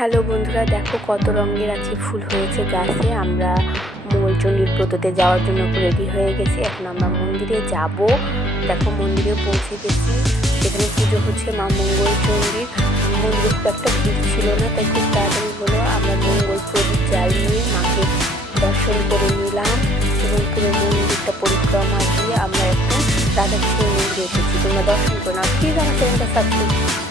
Hello বন্ধুরা, দেখো কত রঙের আছে ফুল হয়েছে গাছে। আমরা মঙ্গলচণ্ডীর ব্রততে যাওয়ার জন্য রেডি হয়ে গেছি। এখন আমরা মন্দিরে যাব। দেখো মন্দিরে পৌঁছে গেছি, সেখানে পুজো হচ্ছে মা মঙ্গলচণ্ডীর। মন্দিরে খুব একটা ভিড় ছিল না, তাই খুব তাড়াতাড়ি হলো। আমরা মঙ্গল প্রদীপ জ্বালিয়ে মাকে দর্শন করে নিলাম এবং পুরো মন্দিরটা পরিক্রমা দিয়ে আমরা এখন রাধাকৃষ্ণ মন্দিরে এসেছি। তোমরা দর্শন করো না, প্লিজ আমার চ্যানেলটা সাবস্ক্রাইব